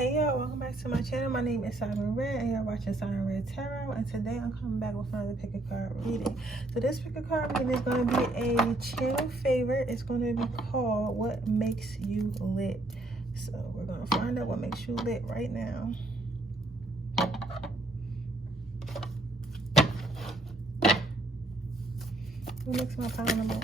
Hey y'all, welcome back to my channel. My name is Siren Red and you're watching Siren Red Tarot, and today I'm coming back with another pick a card reading. So this pick a card reading is going to be a channel favorite. It's going to be called What Makes You Lit. So we're going to find out what makes you lit right now. What makes my pile number?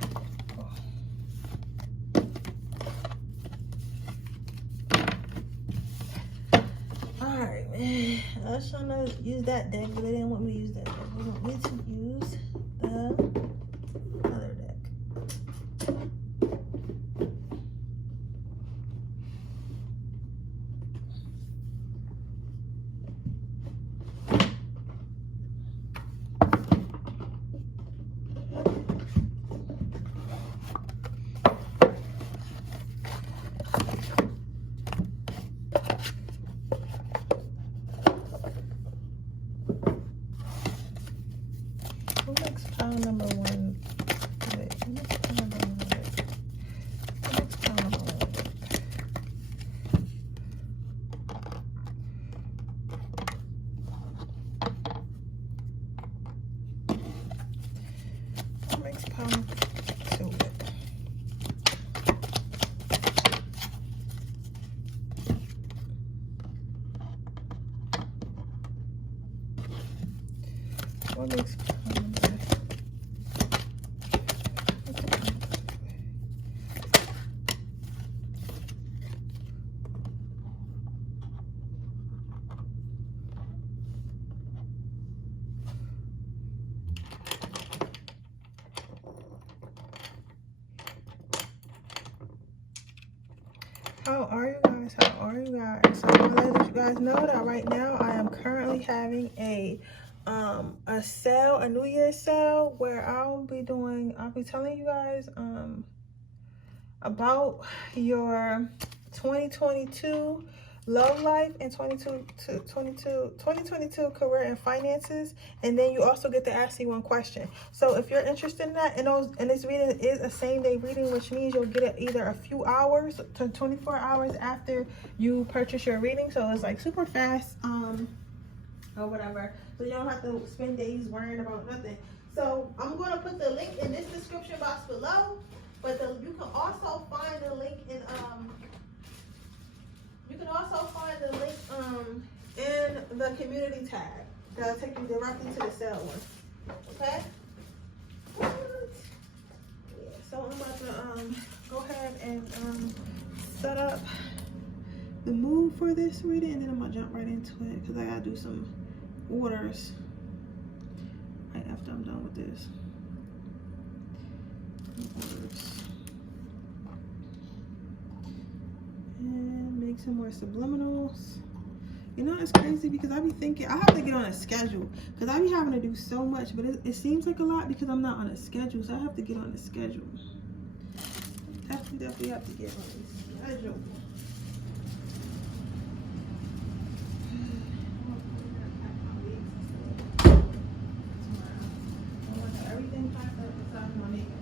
Alright, man. I was trying to use that deck, but they didn't want me to use that deck. They want me to use the other deck. Who makes pile number one? Wait, who makes pile number one? Who makes pile number one? Who makes pile number two? What makes pile number? How are you guys? How are you guys? So I'm gonna let you guys know that right now I am currently having a sale, a New Year's sale, where I'll be telling you guys about your 2022 love life and 2022 career and finances, and then you also get to ask me one question. So if you're interested in that, and this reading is a same-day reading, which means you'll get it either a few hours to 24 hours after you purchase your reading. So it's like super fast, or whatever. So you don't have to spend days worrying about nothing. So I'm going to put the link in this description box below, but you can also find the link in in the community tab. That'll take you directly to the sale one. Okay? Yeah, so I'm about to go ahead and set up the mood for this reading, and then I'm gonna jump right into it because I gotta do some orders right after I'm done with this. Orders. And make some more subliminals. You know, it's crazy because I be thinking I have to get on a schedule because I be having to do so much, but it seems like a lot because I'm not on a schedule, so I have to get on a schedule. Definitely have to get on a schedule. Everything packed up besides my makeup.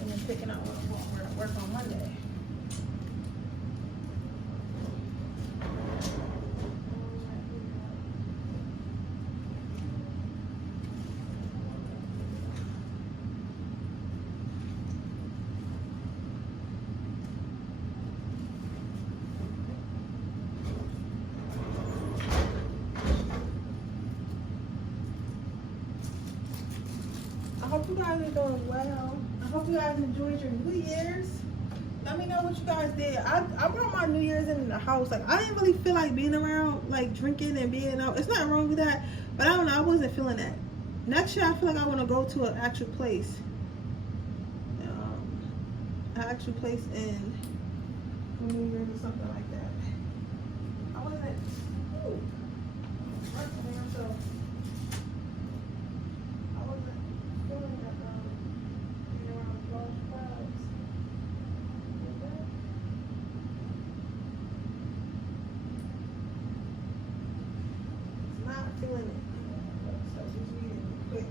And then picking out what we're to work on Monday. I hope you guys are doing well. I hope you guys enjoyed your New Year's. Let me know what you guys did. I brought my New Year's in the house. Like, I didn't really feel like being around, like, drinking and being out. It's nothing wrong with that, but I don't know. I wasn't feeling that. Next year, I feel like I want to go to an actual place. An actual place in New Year's or something like that. I wasn't. Ooh. So I wasn't feeling that being around large crowds. It's not feeling it. So just read it quick.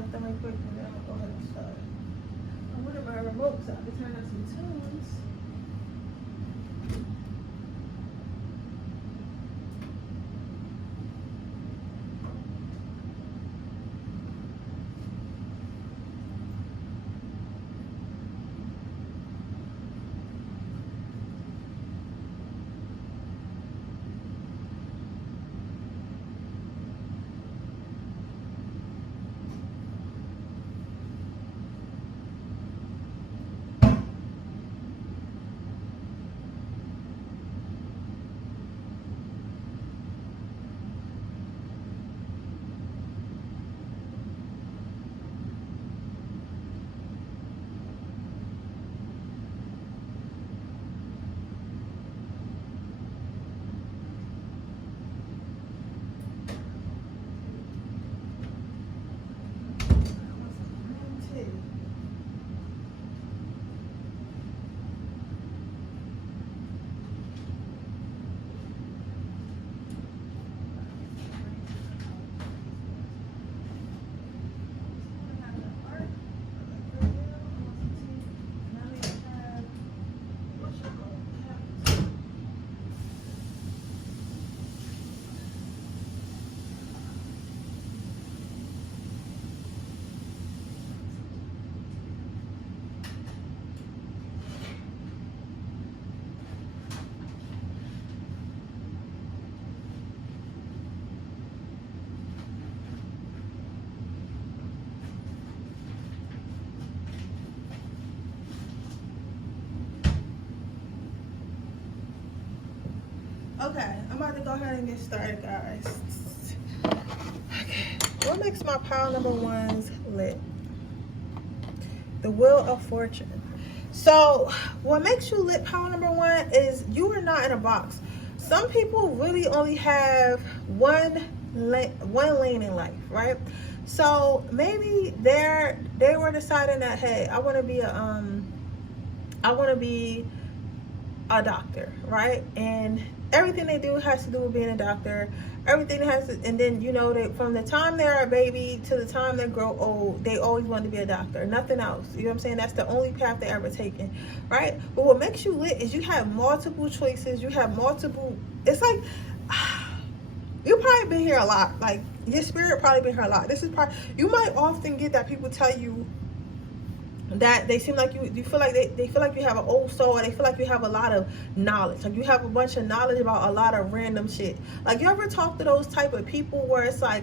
stuff done right quick, and then I'm gonna go ahead and start. I wanted my remote so I could turn on some tunes. Okay, I'm about to go ahead and get started, guys. Okay, what makes my pile number ones lit? The Wheel of Fortune. So, what makes you lit, pile number one, is you are not in a box. Some people really only have one lane in life, right? So maybe they were deciding that, hey, I want to be a doctor, right? And everything they do has to do with being a doctor. Everything has to, and then, you know, they, from the time they're a baby to the time they grow old, they always want to be a doctor, nothing else. You know what I'm saying? That's the only path they ever taken, right? But what makes you lit is you have multiple choices. You have multiple, it's like, you probably been here a lot. Like, your spirit probably been here a lot. This is probably, you might often get that people tell you that they seem like you feel like they feel like you have an old soul, or they feel like you have a lot of knowledge, like you have a bunch of knowledge about a lot of random shit. Like, you ever talk to those type of people where it's like,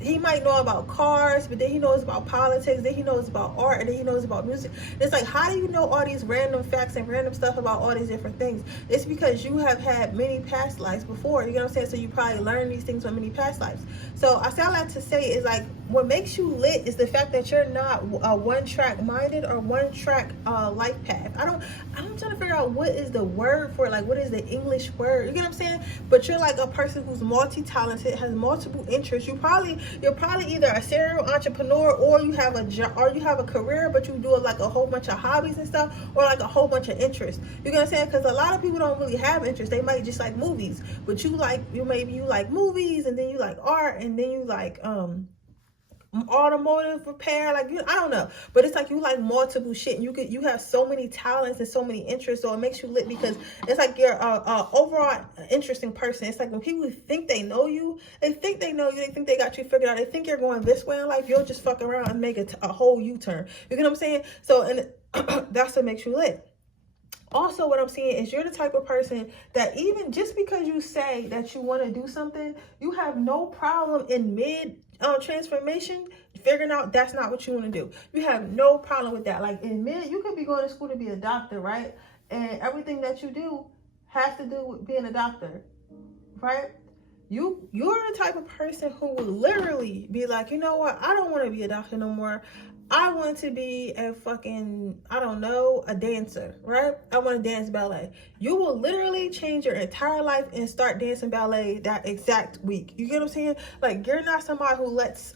he might know about cars, but then he knows about politics, then he knows about art, and then he knows about music. It's like, how do you know all these random facts and random stuff about all these different things? It's because you have had many past lives before, you know what I'm saying? So you probably learned these things from many past lives. So I say all that to say is, like, what makes you lit is the fact that you're not one-track minded or one-track life path. I'm trying to figure out what is the word for it, like, what is the English word, you get what I'm saying? But you're like a person who's multi-talented, has multiple interests. You're probably either a serial entrepreneur, or you have a job, or you have a career, but you do like a whole bunch of hobbies and stuff, or like a whole bunch of interests. You get what I'm saying? Because a lot of people don't really have interests. They might just like movies, but you like movies, and then you like art, and then you like automotive repair, like, I don't know, but it's like you like multiple shit, and you have so many talents and so many interests. So it makes you lit because it's like you're a overall interesting person. It's like when people think they know you, they think they got you figured out, they think you're going this way in life, you'll just fuck around and make a whole U-turn. You get what I'm saying? So, and that's what makes you lit. Also, what I'm seeing is you're the type of person that even just because you say that you want to do something, you have no problem in mid transformation figuring out that's not what you want to do. You have no problem with that. Like, in mid, you could be going to school to be a doctor, right? And everything that you do has to do with being a doctor, right? You're the type of person who will literally be like, you know what? I don't want to be a doctor no more. I want to be a fucking, I don't know, a dancer, right? I want to dance ballet. You will literally change your entire life and start dancing ballet that exact week. You get what I'm saying? Like, you're not somebody who lets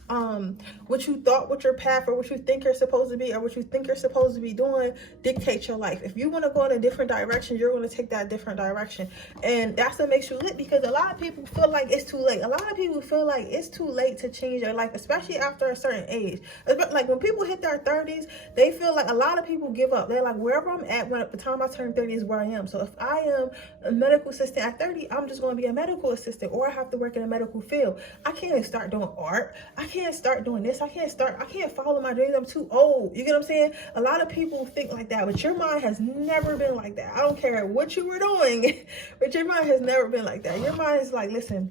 what you thought what your path or what you think you're supposed to be or what you think you're supposed to be doing dictate your life. If you want to go in a different direction, you're going to take that different direction. And that's what makes you lit, because a lot of people feel like it's too late. A lot of people feel like it's too late to change their life, especially after a certain age. Like, when people hit their 30s, they feel like, a lot of people give up. They're like, wherever I'm at when the time I turn 30 is where I am. So if I am a medical assistant at 30, I'm just going to be a medical assistant, or I have to work in a medical field. I can't start doing art. I can't start doing this. I can't follow my dreams. I'm too old. You get what I'm saying? A lot of people think like that, but your mind has never been like that. I don't care what you were doing, but your mind has never been like that. Your mind is like, listen,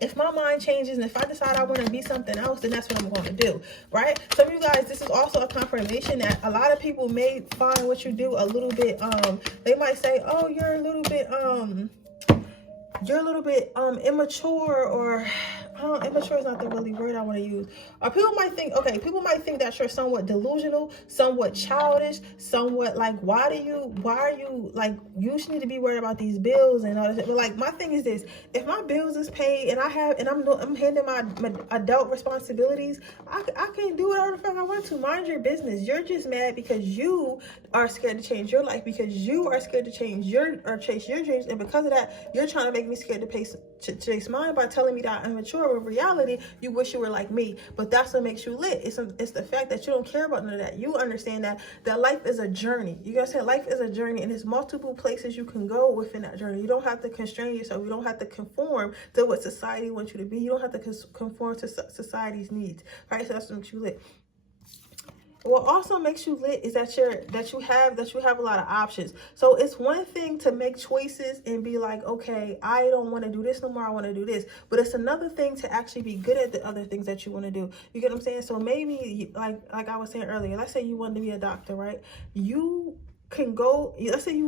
if my mind changes and if I decide I want to be something else, then that's what I'm going to do, right? Some of you guys, this is also a confirmation that a lot of people may find what you do a little bit, they might say, oh, you're a little bit immature, or immature is not the really word I want to use. Or people might think that you're somewhat delusional, somewhat childish, somewhat like, why are you like, you should need to be worried about these bills and all that. But like, my thing is this: if my bills is paid and I'm handling my adult responsibilities, I can do whatever the fuck I want to. Mind your business. You're just mad because you are scared to change your life, because you are scared to change chase your dreams, and because of that, you're trying to make me scared to chase mine by telling me that I'm immature. In reality, you wish you were like me. But that's what makes you lit. It's the fact that you don't care about none of that. You understand that life is a journey. You gotta say life is a journey, and there's multiple places you can go within that journey. You don't have to constrain yourself. You don't have to conform to what society wants you to be. You don't have to conform to society's needs, right? So that's what makes you lit. What also makes you lit is that you have a lot of options. So it's one thing to make choices and be like, okay, I don't want to do this no more, I want to do this. But it's another thing to actually be good at the other things that you want to do. You get what I'm saying? So maybe, like I was saying earlier, let's say you wanted to be a doctor, right? You can go, let's say you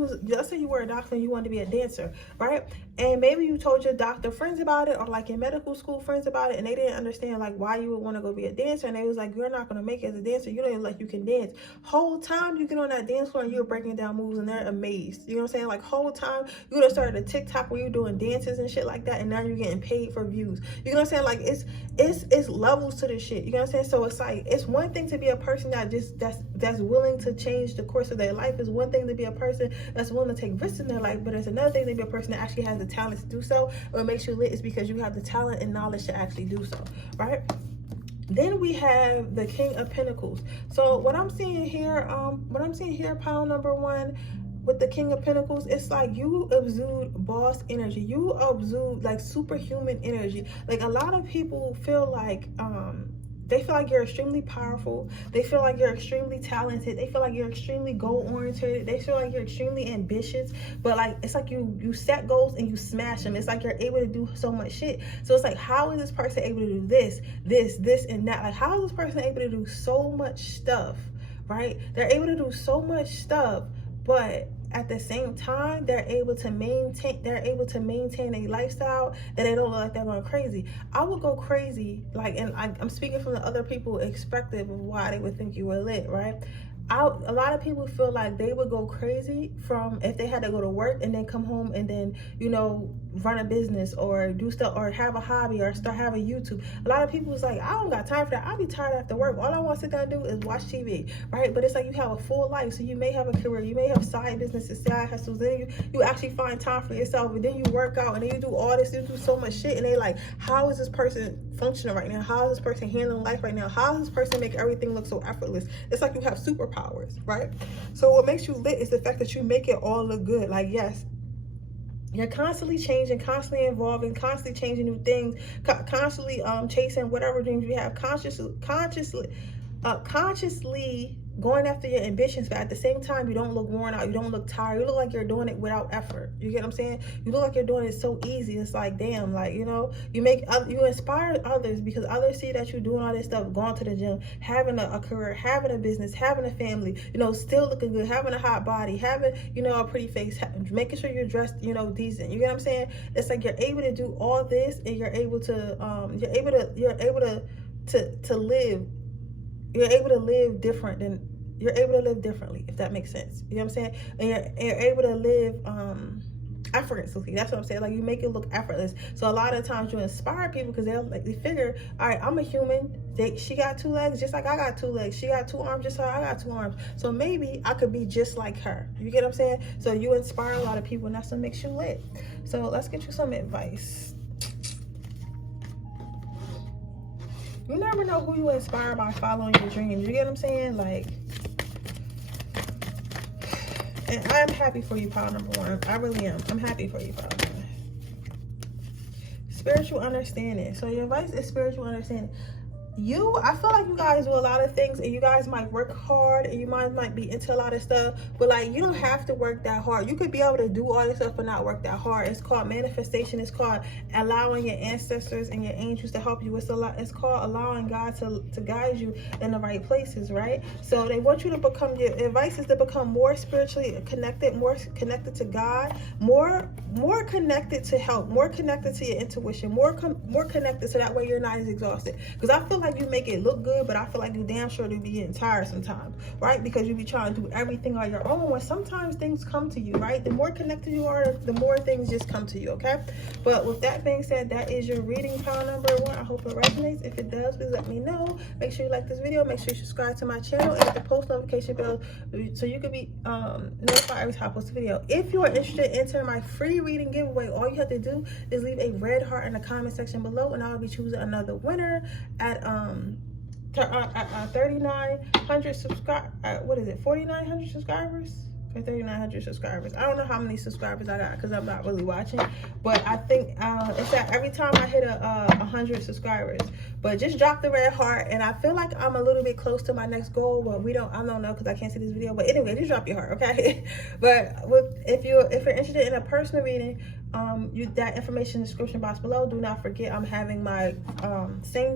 were a doctor and you wanted to be a dancer, right? And maybe you told your doctor friends about it, or like your medical school friends about it, and they didn't understand like why you would want to go be a dancer, and they was like, you're not going to make it as a dancer, you don't even like you can dance. Whole time you get on that dance floor and you're breaking down moves and they're amazed. You know what I'm saying? Like, whole time you would have started a TikTok where you're doing dances and shit like that, and now you're getting paid for views. You know what I'm saying? Like, it's levels to this shit. You know what I'm saying? So it's like, it's one thing to be a person that's willing to change the course of their life. It's one thing to be a person that's willing to take risks in their life, but it's another thing to be a person that actually has the talent to do so. What makes you lit is because you have the talent and knowledge to actually do so, right? Then we have the King of Pentacles. So what I'm seeing here, pile number one, with the King of Pentacles, it's like you exude boss energy. You exude like superhuman energy. Like, a lot of people feel like they feel like you're extremely powerful. They feel like you're extremely talented. They feel like you're extremely goal-oriented. They feel like you're extremely ambitious. But like, it's like you set goals and you smash them. It's like you're able to do so much shit. So it's like, how is this person able to do this, and that? Like, how is this person able to do so much stuff, right? They're able to do so much stuff, but at the same time, they're able to maintain a lifestyle that they don't look like they're going crazy. I would go crazy, like, and I'm speaking from the other people's perspective of why they would think you were lit, right? A lot of people feel like they would go crazy from if they had to go to work and then come home and then, you know, run a business or do stuff or have a hobby or have a YouTube. A lot of people is like, I don't got time for that. I'll be tired after work. All I want to sit down and do is watch TV, right? But it's like you have a full life. So you may have a career, you may have side businesses, side hustles, then you actually find time for yourself, and then you work out, and then you do all this, you do so much shit, and they like, how is this person functioning right now? How is this person handling life right now? How does this person make everything look so effortless? It's like you have superpowers, right? So what makes you lit is the fact that you make it all look good. Like, yes, you're constantly changing, constantly evolving, constantly changing new things, constantly chasing whatever dreams you have, consciously going after your ambitions, but at the same time, you don't look worn out, you don't look tired, you look like you're doing it without effort. You get what I'm saying? You look like you're doing it so easy. It's like, damn, like, you know, you inspire others because others see that you're doing all this stuff, going to the gym, having a career, having a business, having a family, you know, still looking good, having a hot body, having, you know, a pretty face, making sure you're dressed, you know, decent. You get what I'm saying? It's like you're able to do all this, and you're able to live you're able to live differently, if that makes sense. You know what I'm saying? And you're able to live effortlessly. That's what I'm saying. Like, you make it look effortless. So a lot of times you inspire people because they figure, all right, I'm a human. She got 2 legs just like I got 2 legs. She got 2 arms just like I got 2 arms. So maybe I could be just like her. You get what I'm saying? So you inspire a lot of people, and that's what makes you lit. So let's get you some advice. You never know who you inspire by following your dreams. You get what I'm saying? Like, and I'm happy for you, pile number 1. I really am. I'm happy for you, pile number 1. Spiritual understanding. So your advice is spiritual understanding. I feel like you guys do a lot of things, and you guys might work hard, and you might be into a lot of stuff, but like, you don't have to work that hard. You could be able to do all this stuff but not work that hard. It's called manifestation. It's called allowing your ancestors and your angels to help you. It's called allowing God to guide you in the right places, right? So they want you to become, your advice is to become more spiritually connected, more connected to God, more connected to help, more connected to your intuition, more connected, so that way you're not as exhausted. Because I feel like you make it look good, but I feel like you damn sure do be getting tired sometimes, right? Because you be trying to do everything on your own, when sometimes things come to you, right? The more connected you are, the more things just come to you, okay? But with that being said, that is your reading, pile number 1. I hope it resonates. If it does, please let me know. Make sure you like this video. Make sure you subscribe to my channel and hit the post notification bell so you can be notified every time I post a video. If you are interested in entering my free reading giveaway, all you have to do is leave a red heart in the comment section below, and I will be choosing another winner at 3,900 subscribers. What is it, 4,900 subscribers or 3,900 subscribers? I don't know how many subscribers I got because I'm not really watching, but I think it's that every time I hit 100 subscribers. But just drop the red heart, and I feel like I'm a little bit close to my next goal. But I don't know because I can't see this video. But anyway, just drop your heart, okay? But if you're interested in a personal reading, that information in the description box below. Do not forget, I'm having my same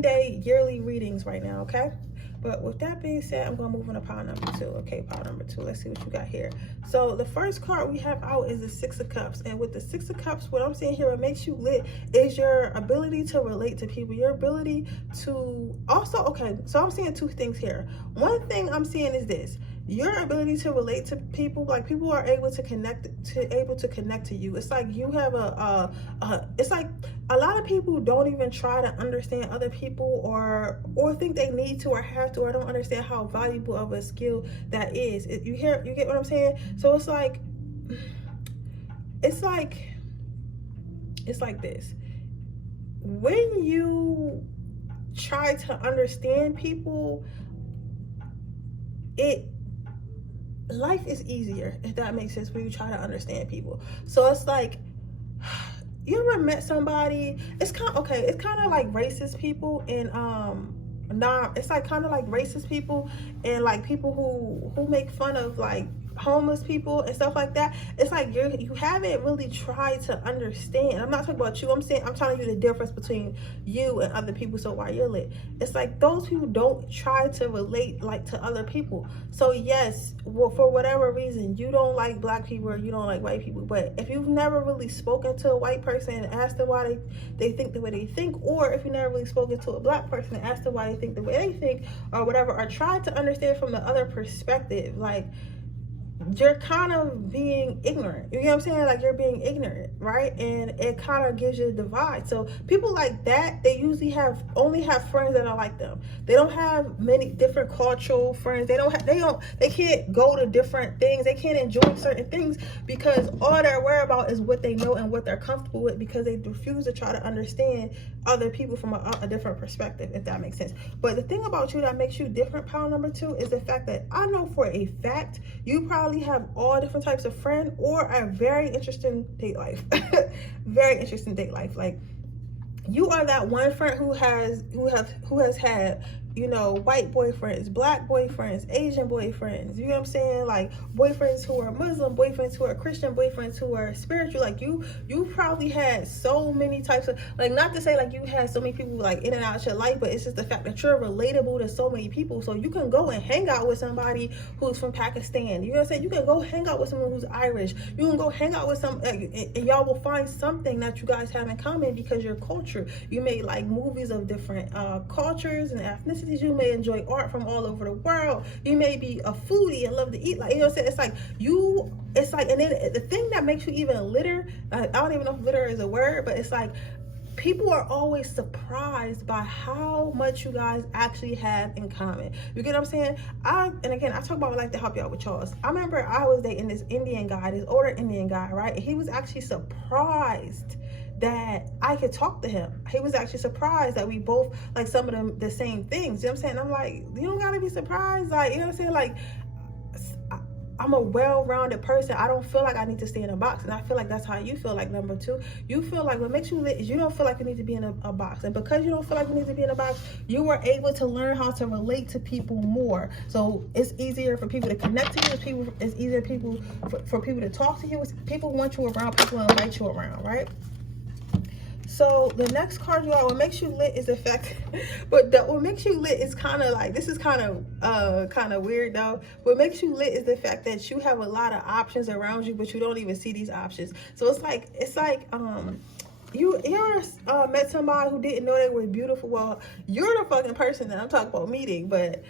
day yearly readings right now, okay? But with that being said, I'm going to move on to pile number 2. Okay, pile number 2. Let's see what you got here. So the first card we have out is the 6 of Cups. And with the 6 of Cups, what I'm seeing here, what makes you lit is your ability to relate to people. Your ability to also, okay, so I'm seeing 2 things here. One thing I'm seeing is this. Your ability to relate to people, like people are able to connect to you. It's like you have it's like a lot of people don't even try to understand other people or think they need to or have to, or don't understand how valuable of a skill that is. You get what I'm saying? So it's like this. When you try to understand people, life is easier, if that makes sense, when you try to understand people. So it's like, you ever met somebody, it's kind of like racist people, and it's like kind of like racist people and like people who make fun of like homeless people and stuff like that. It's like you haven't really tried to understand. I'm not talking about you. I'm telling you the difference between you and other people. So why you're lit, it's like those who don't try to relate like to other people. So yes, well, for whatever reason, you don't like black people or you don't like white people, but if you've never really spoken to a white person and asked them why they think the way they think, or if you never really spoken to a black person and asked them why they think the way they think or whatever, or tried to understand from the other perspective, like, you're kind of being ignorant. You know what I'm saying? Like, you're being ignorant, right? And it kind of gives you a divide. So people like that, they usually only have friends that are like them. They don't have many different cultural friends. They can't go to different things. They can't enjoy certain things because all they're worried about is what they know and what they're comfortable with, because they refuse to try to understand other people from a different perspective, if that makes sense. But the thing about you that makes you different, pile number 2, is the fact that I know for a fact you probably have all different types of friends or a very interesting date life. Very interesting date life. Like, you are that one friend who has had you know, white boyfriends, black boyfriends, Asian boyfriends, you know what I'm saying? Like boyfriends who are Muslim, boyfriends who are Christian, boyfriends who are spiritual. Like you probably had so many types of, like, not to say like you had so many people like in and out of your life, but it's just the fact that you're relatable to so many people. So you can go and hang out with somebody who's from Pakistan. You know what I'm saying? You can go hang out with someone who's Irish. You can go hang out with some, and y'all will find something that you guys have in common because your culture. You may like movies of different cultures and ethnicities. You may enjoy art from all over the world. You may be a foodie and love to eat. Like, you know what I'm saying? It's like, and then the thing that makes you even litter, I don't even know if litter is a word, but it's like, people are always surprised by how much you guys actually have in common. You get what I'm saying? And again, I talk about what I like to help y'all with Charles. I remember I was dating this Indian guy, this older Indian guy, right? And he was actually surprised that I could talk to him. He was actually surprised that we both like some of the same things. You know what I'm saying? I'm like, you don't gotta be surprised. Like, you know what I'm saying? Like, I'm a well-rounded person. I don't feel like I need to stay in a box. And I feel like that's how you feel. Like, number two, you feel like what makes you lit is you don't feel like you need to be in a box. And because you don't feel like you need to be in a box, you were able to learn how to relate to people more. So it's easier for people to connect to you. It's easier for people to talk to you. People want you around. People invite you around, right? So the next card you got, what makes you lit is the fact, but what makes you lit is kind of like, this is kind of weird though. What makes you lit is the fact that you have a lot of options around you, but you don't even see these options. So it's like you ever met somebody who didn't know they were beautiful? Well, you're the fucking person that I'm talking about meeting, but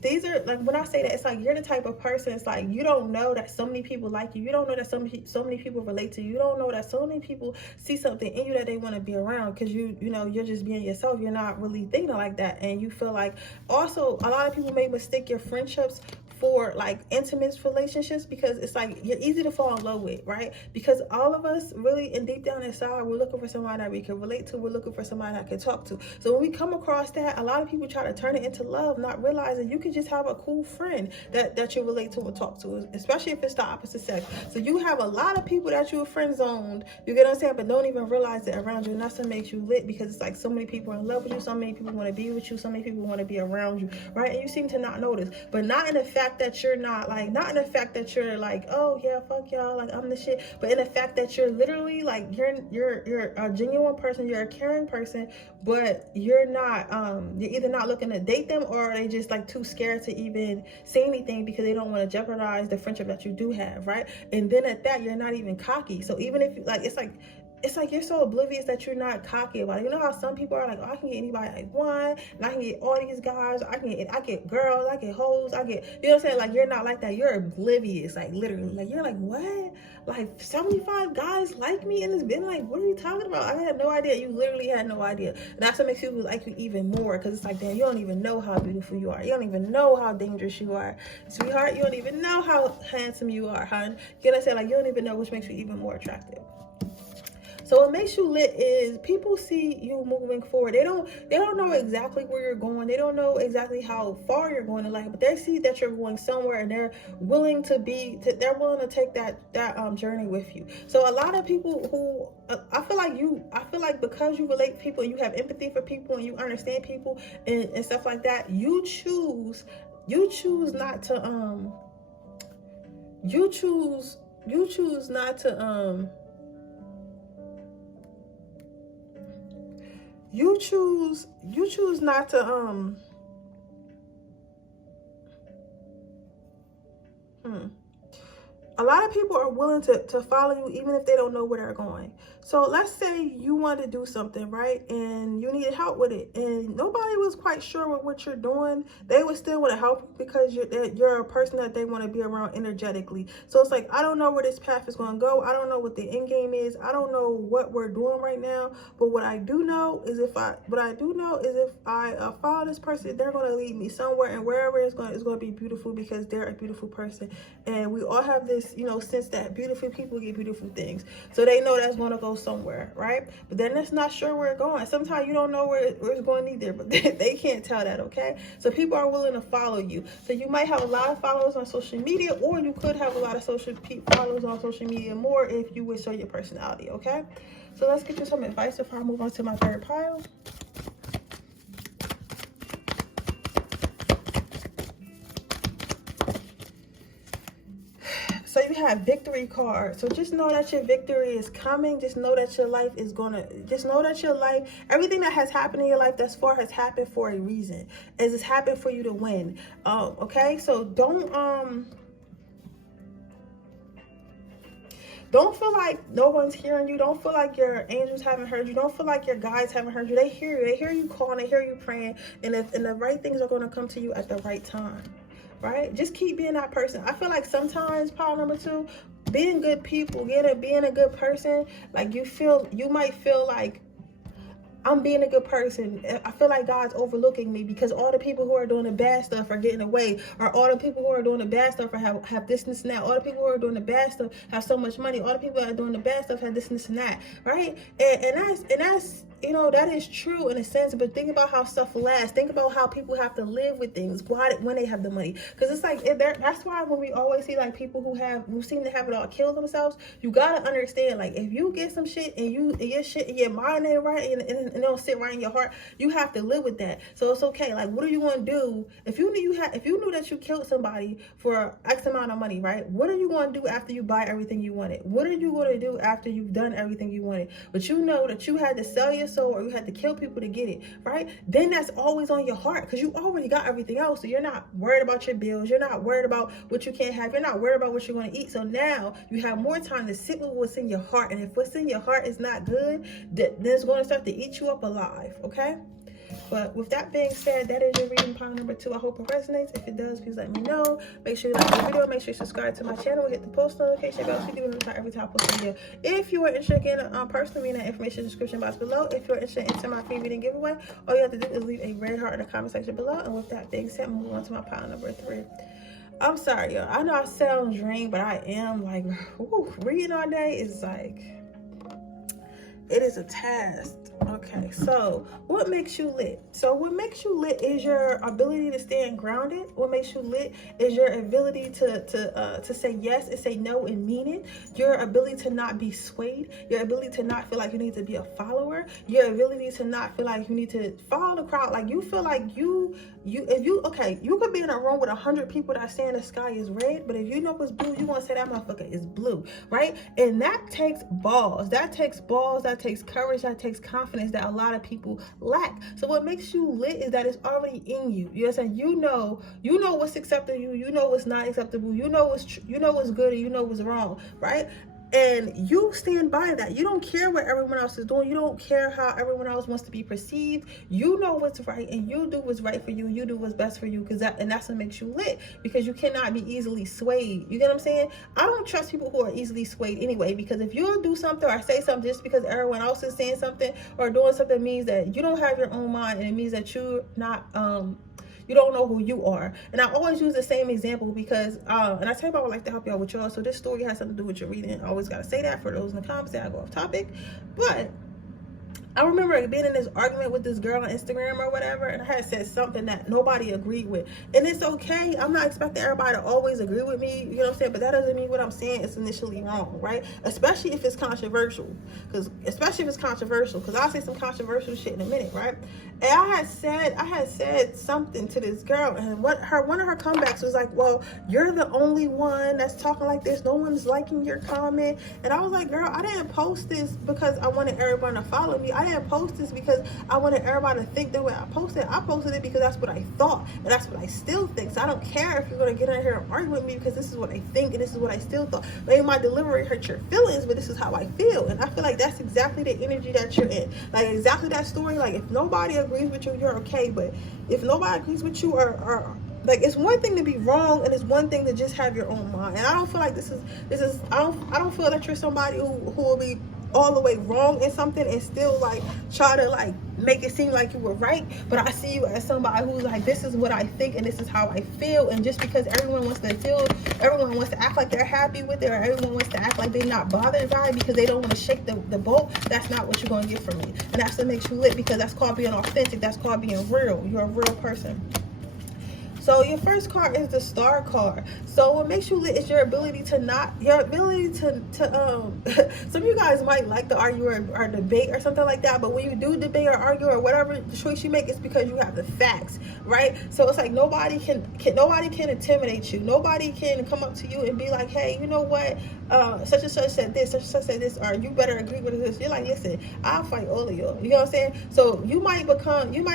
these are like, when I say that, it's like you're the type of person, it's like you don't know that so many people like you. You don't know that so many people relate to you. You don't know that so many people see something in you that they want to be around, because you know, you're just being yourself. You're not really thinking like that. And you feel like, also a lot of people may mistake your friendships for like intimate relationships, because it's like you're easy to fall in love with, right? Because all of us really, and deep down inside, we're looking for somebody that we can relate to. We're looking for somebody that can talk to. So when we come across that, a lot of people try to turn it into love, not realizing you can just have a cool friend that you relate to and talk to, especially if it's the opposite sex. So you have a lot of people that you are friend zoned, you get what I'm saying, but don't even realize it around you. And that's what makes you lit, because it's like so many people are in love with you, so many people want to be with you, so many people want to be around you, right? And you seem to not notice, but not in the fact that you're not like, not in the fact that you're like, oh yeah, fuck y'all, like I'm the shit, but in the fact that you're literally like, you're a genuine person, you're a caring person, but you're not, you're either not looking to date them, or they just like too scared to even say anything because they don't want to jeopardize the friendship that you do have, right? And then at that, you're not even cocky. So even if like, it's like you're so oblivious that you're not cocky about it. You know how some people are like, oh, I can get anybody I want, and I can get all these guys, I get girls, I get hoes, I get, you know what I'm saying? Like, you're not like that. You're oblivious, like literally. Like, you're like, what? Like 75 guys like me, and it's been like, what are you talking about? I had no idea. You literally had no idea. And that's what makes people like you even more, because it's like, damn, you don't even know how beautiful you are. You don't even know how dangerous you are, sweetheart. You don't even know how handsome you are, hon. You know what I'm saying? Like, you don't even know, which makes you even more attractive. So what makes you lit is people see you moving forward. They don't know exactly where you're going. They don't know exactly how far you're going in life, but they see that you're going somewhere, and they're willing to take that journey with you. So a lot of people who I feel like because you relate to people and you have empathy for people and you understand people and stuff like that, you choose not to you choose not to you choose not to a lot of people are willing to follow you even if they don't know where they're going. So let's say you want to do something, right? And you needed help with it, and nobody was quite sure what you're doing. They would still want to help you because you're a person that they want to be around energetically. So it's like, I don't know where this path is going to go. I don't know what the end game is. I don't know what we're doing right now. But what I do know is if I follow this person, they're going to lead me somewhere, and wherever it's going to be beautiful, because they're a beautiful person. And we all have this, sense that beautiful people get beautiful things. So they know that's going to go somewhere, right? But then it's not sure where it's going. Sometimes you don't know where it's going either, but they can't tell that, okay? So people are willing to follow you. So you might have a lot of followers on social media, or you could have a lot of followers on social media more if you would show your personality, okay? So let's get you some advice before I move on to my third pile. you have victory cards. So just know that your victory is coming. Just know that your life is just know that your life, everything that has happened in your life thus far has happened for a reason. It's happened for you to win. Okay, so don't feel like no one's hearing you. Don't feel like your angels haven't heard you. Don't feel like your guides haven't heard you. They hear you. They hear you calling. They hear you praying. And the right things are going to come to you at the right time. Right? Just keep being that person. I feel like sometimes, power number 2, being good people, being a good person, like you might feel like, I'm being a good person. I feel like God's overlooking me because all the people who are doing the bad stuff are getting away, or all the people who are doing the bad stuff have this and that. All the people who are doing the bad stuff have so much money. All the people that are doing the bad stuff have this and that, right? And that's you know, that is true in a sense, but think about how stuff lasts. Think about how people have to live with things when they have the money. Because it's like, that's why when we always see like people who seem to have it all kill themselves, you gotta understand, like, if you get some shit and your shit in your mind ain't right and it don't sit right in your heart, you have to live with that. So it's okay. Like, what are you gonna do if you knew that you killed somebody for X amount of money, right? What are you gonna do after you buy everything you wanted? What are you gonna do after you've done everything you wanted? But you know that you had to sell your soul or you had to kill people to get it, right? Then that's always on your heart because you already got everything else. So you're not worried about your bills. You're not worried about what you can't have. You're not worried about what you're going to eat. So now you have more time to sit with what's in your heart. And if what's in your heart is not good, then it's going to start to eat you up alive, okay? But with that being said, that is your reading, pile number 2. I hope it resonates. If it does, please let me know. Make sure you like the video. Make sure you subscribe to my channel. Hit the post notification bell so you can notified every time I post a video. If you are interested in personally reading, that information in the description box below. If you're interested in my free reading giveaway, all you have to do is leave a red heart in the comment section below. And with that being said, move on to my pile number 3. I'm sorry, y'all. I know I sound drained, but I am like, whew, reading all day is like, it is a task. Okay, so what makes you lit? So what makes you lit is your ability to stand grounded. What makes you lit is your ability to say yes and say no and mean it. Your ability to not be swayed. Your ability to not feel like you need to be a follower. Your ability to not feel like you need to follow the crowd. Like you feel like you could be in a room with 100 people that saying the sky is red, but if you know it's blue, you want to say that motherfucker is blue, right? And that takes balls. That takes balls. That takes courage. That takes confidence that a lot of people lack. So what makes you lit is that it's already in you. You know what I'm saying? You know what's acceptable. You know what's not acceptable. You know what's good and you know what's wrong, right? And you stand by that. You don't care what everyone else is doing. You don't care how everyone else wants to be perceived. You know what's right and you do what's right for you. You do what's best for you, that's what makes you lit, because you cannot be easily swayed. You get what I'm saying? I don't trust people who are easily swayed anyway, because if you'll do something or say something just because everyone else is saying something or doing something, means that you don't have your own mind, and it means that you're not you don't know who you are. And I always use the same example because, and I tell you, I would like to help y'all with y'all. So this story has something to do with your reading. I always got to say that for those in the comments that I go off topic. But I remember being in this argument with this girl on Instagram or whatever, and I had said something that nobody agreed with. And it's okay. I'm not expecting everybody to always agree with me, you know what I'm saying? But that doesn't mean what I'm saying is initially wrong, right? Especially if it's controversial. Because I'll say some controversial shit in a minute, right? And I had said something to this girl, and one of her comebacks was like, well, you're the only one that's talking like this. No one's liking your comment. And I was like, girl, I didn't post this because I wanted everyone to follow me. I didn't post this because I wanted everybody to think the way I posted. I posted it because that's what I thought, and that's what I still think. So I don't care if you're going to get in here and argue with me, because this is what I think and this is what I still thought. Maybe my delivery hurt your feelings, but this is how I feel. And I feel like that's exactly the energy that you're in. Like, exactly that story. Like, if nobody agrees with you, you're okay. But if nobody agrees with you, or like, it's one thing to be wrong and it's one thing to just have your own mind. And I don't feel like this is I don't feel that you're somebody who will be all the way wrong in something and still like try to like make it seem like you were right. But I see you as somebody who's like, this is what I think and this is how I feel. And just because everyone wants to act like they're happy with it, or everyone wants to act like they're not bothered by it because they don't want to shake the boat, that's not what you're going to get from me. And that's what makes you lit, because that's called being authentic. That's called being real. You're a real person. So your first card is the Star card. So what makes you lit is your ability to some of you guys might like to argue or debate or something like that, but when you do debate or argue or whatever choice you make, it's because you have the facts, right? So it's like nobody can intimidate you. Nobody can come up to you and be like, hey, you know what, such and such said this, such and such said this, or you better agree with this. You're like, listen, I'll fight all of you. You know what I'm saying? So you might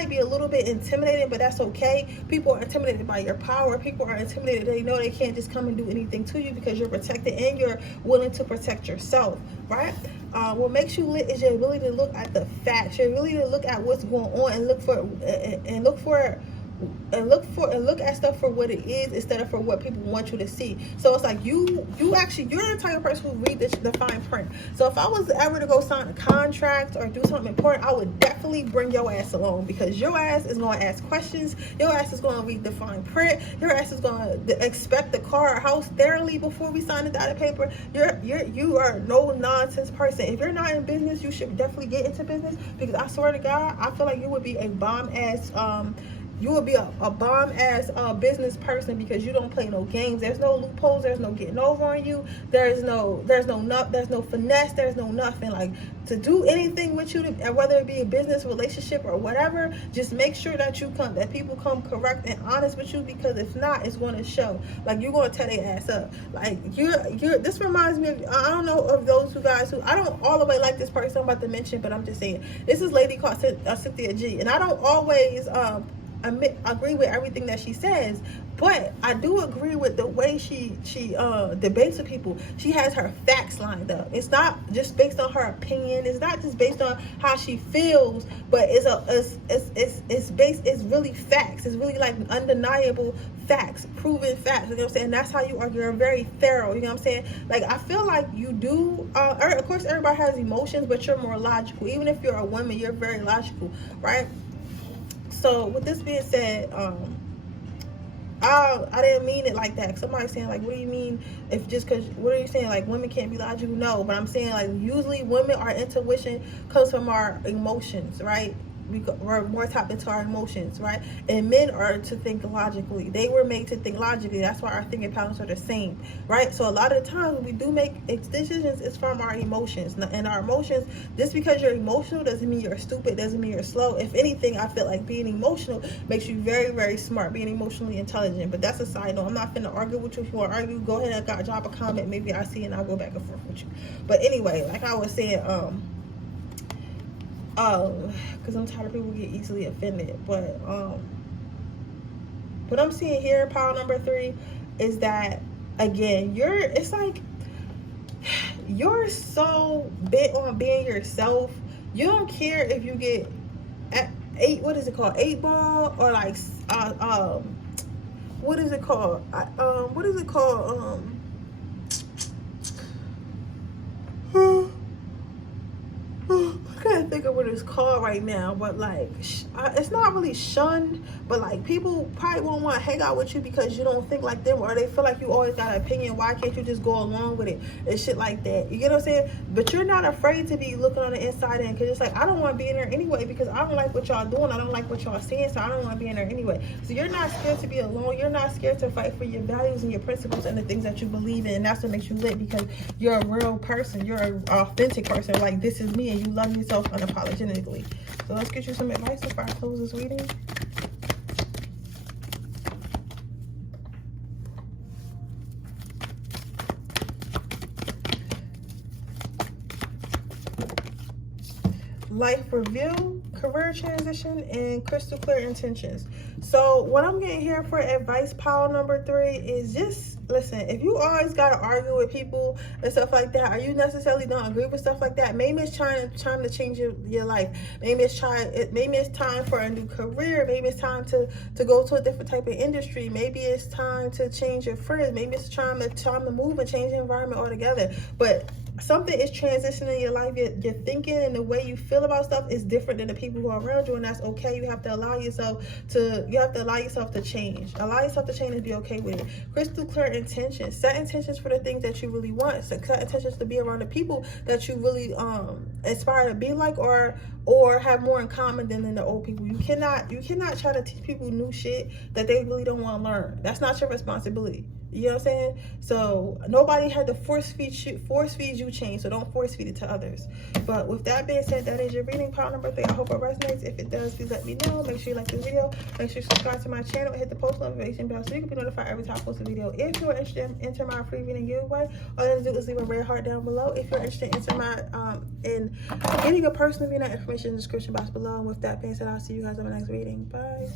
be a little bit intimidated, but that's okay. People are intimidated by your power. People are intimidated. They know they can't just come and do anything to you because you're protected and you're willing to protect yourself, right? What makes you lit is your ability to look at the facts, your ability to look at what's going on and look at stuff for what it is instead of for what people want you to see. So it's like you're the type of person who read the fine print. So if I was ever to go sign a contract or do something important, I would definitely bring your ass along, because your ass is going to ask questions. Your ass is going to read the fine print. Your ass is going to inspect the car or house thoroughly before we sign the dotted paper. You are no nonsense person. If you're not in business, you should definitely get into business, because I swear to God, I feel like you would be a bomb ass business person, because you don't play no games. There's no loopholes. There's no getting over on you. There's no finesse. There's no nothing. Like, to do anything with you, whether it be a business relationship or whatever, just make sure that people come correct and honest with you, because if not, it's going to show. Like, you're going to tear their ass up. Like, this reminds me of, I don't know, of those who guys who, I don't all the way like this person I'm about to mention, but I'm just saying, this is lady called Cynthia G, and I don't always agree with everything that she says, but I do agree with the way she debates with people. She has her facts lined up. It's not just based on her opinion. It's not just based on how she feels, but it's really facts. It's really like undeniable facts, proven facts. You know what I'm saying? That's how you are. You're very thorough. You know what I'm saying? Like, I feel like you do. Of course, everybody has emotions, but you're more logical. Even if you're a woman, you're very logical, right? So with this being said, I didn't mean it like that. Somebody's saying, like, what do you mean what are you saying, like, women can't be logical? No, but I'm saying, like, usually women, our intuition comes from our emotions, right? We're more tapped into our emotions, right? And men are to think logically. They were made to think logically. That's why our thinking patterns are the same, right? So a lot of the times when we do make decisions, it's from our emotions. And our emotions, just because you're emotional doesn't mean you're stupid, doesn't mean you're slow. If anything, I feel like being emotional makes you very, very smart, being emotionally intelligent. But that's a side note. I'm not finna argue with you. If you want to argue, go ahead and drop a comment. Maybe I see it and I'll go back and forth with you. But anyway, like I was saying, because I'm tired of people get easily offended, but what I'm seeing here, pile number 3, is that, again, it's like you're so bent on being yourself. You don't care if you get 8 ball, or like what is it called? I can't think of what it's called right now, but like it's not really shunned, but like people probably won't want to hang out with you because you don't think like them, or they feel like you always got an opinion. Why can't you just go along with it and shit like that? You get what I'm saying? But you're not afraid to be looking on the inside in, because it's like, I don't want to be in there anyway, because I don't like what y'all doing. I don't like what y'all saying, so I don't want to be in there anyway. So you're not scared to be alone. You're not scared to fight for your values and your principles and the things that you believe in, and that's what makes you lit, because you're a real person. You're an authentic person. Like, this is me, and you love yourself unapologetically. So let's get you some advice before I close this reading. Life review, career transition, and crystal clear intentions. So what I'm getting here for advice, pile number 3, is just listen. If you always gotta argue with people and stuff like that, or you necessarily don't agree with stuff like that, maybe it's time to change your life. Maybe it's time for a new career. Maybe it's time to go to a different type of industry. Maybe it's time to change your friends. Maybe it's time to move and change the environment altogether. But something is transitioning in your life. Your thinking and the way you feel about stuff is different than the people who are around you, and that's okay. You have to allow yourself to change. Allow yourself to change and be okay with it. Crystal clear intentions. Set intentions for the things that you really want. Set intentions to be around the people that you really aspire to be like, or have more in common than the old people. You cannot try to teach people new shit that they really don't want to learn. That's not your responsibility. You know what I'm saying? So nobody had to force feed you change, so don't force feed it to others. But with that being said, that is your reading, pile number 3. I hope it resonates. If it does, please let me know. Make sure you like this video. Make sure you subscribe to my channel and hit the post notification bell so you can be notified every time I post a video. If you're interested in enter my free reading giveaway, all you have to do is leave a red heart down below. If you're interested in enter my in getting a personal reading, information in the description box below. And with that being said, I'll see you guys on my next reading. Bye.